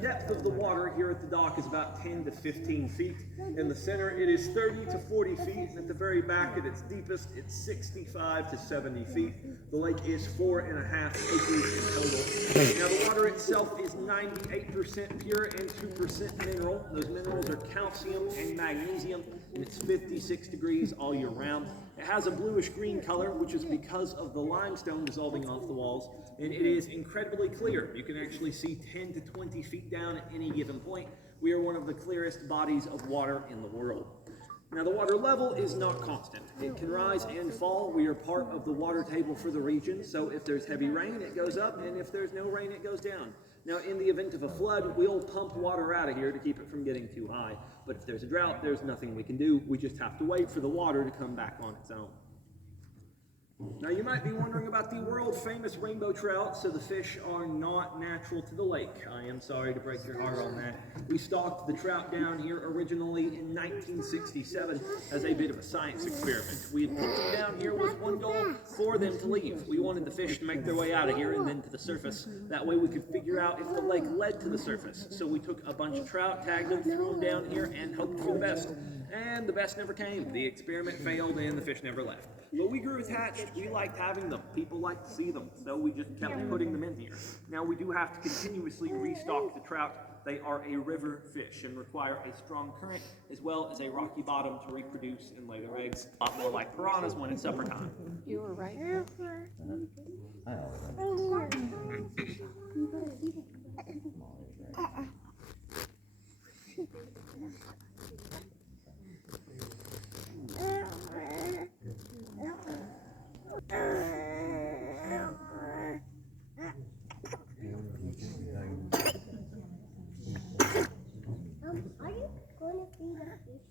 depth of the water here at the dock is about 10 to 15 feet. In the center, it is 30 to 40 feet, and at the very back at its deepest, it's 65 to 70 feet. The lake is 4.5 acres in total. Now, the water itself is 98% pure and 2% mineral. Those minerals are calcium and magnesium, and it's 56 degrees all year round. It has a bluish green color, which is because of the limestone dissolving off the walls, and it is incredibly clear. You can actually see 10 to 20 feet down at any given point. We are one of the clearest bodies of water in the world. Now, the water level is not constant. It can rise and fall. We are part of the water table for the region, so if there's heavy rain, it goes up, and if there's no rain, it goes down. Now, in the event of a flood, we'll pump water out of here to keep it from getting too high. But if there's a drought, there's nothing we can do. We just have to wait for the water to come back on its own. Now, you might be wondering about the world-famous rainbow trout. So the fish are not natural to the lake. I am sorry to break your heart on that. We stocked the trout down here originally in 1967 as a bit of a science experiment. We had put them down here with one goal: for them to leave. We wanted the fish to make their way out of here and then to the surface. That way we could figure out if the lake led to the surface. So we took a bunch of trout, tagged them, threw them down here, and hoped for the best. And the best never came. The experiment failed and the fish never left. But we grew attached. We liked having them. People liked to see them. So we just kept putting them in here. Now, we do have to continuously restock the trout. They are a river fish and require a strong current as well as a rocky bottom to reproduce and lay their eggs. A lot more like piranhas when it's supper time. You were right. Are you going to feed the fish?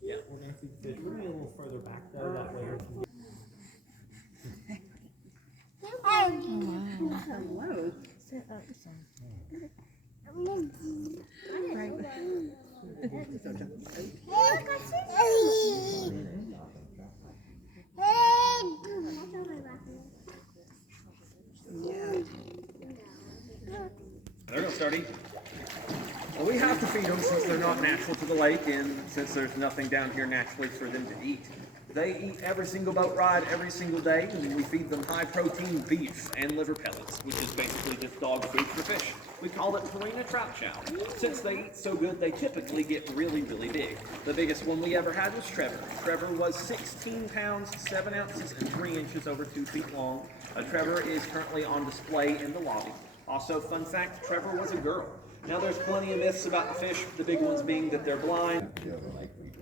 Yeah, we're going to feed the fish. We're going to be a little further back though, that way we can Hello. Sit up some. Right. They're going to start eating. Well, we have to feed them since they're not natural to the lake and since there's nothing down here naturally for them to eat. They eat every single boat ride every single day, and we feed them high-protein beef and liver pellets, which is basically just dog food for fish. We call it Purina trout chow. Since they eat so good, they typically get really, really big. The biggest one we ever had was Trevor. Trevor was 16 pounds, 7 ounces, and 3 inches over 2 feet long. Trevor is currently on display in the lobby. Also, fun fact, Trevor was a girl. Now, there's plenty of myths about the fish, the big ones being that they're blind.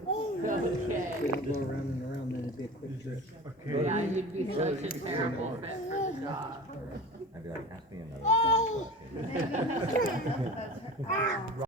Okay. It'll go around and around, then it'd be a quick trip. Yeah, you'd be such a terrible fit for the job. I'd be like, ask me another question.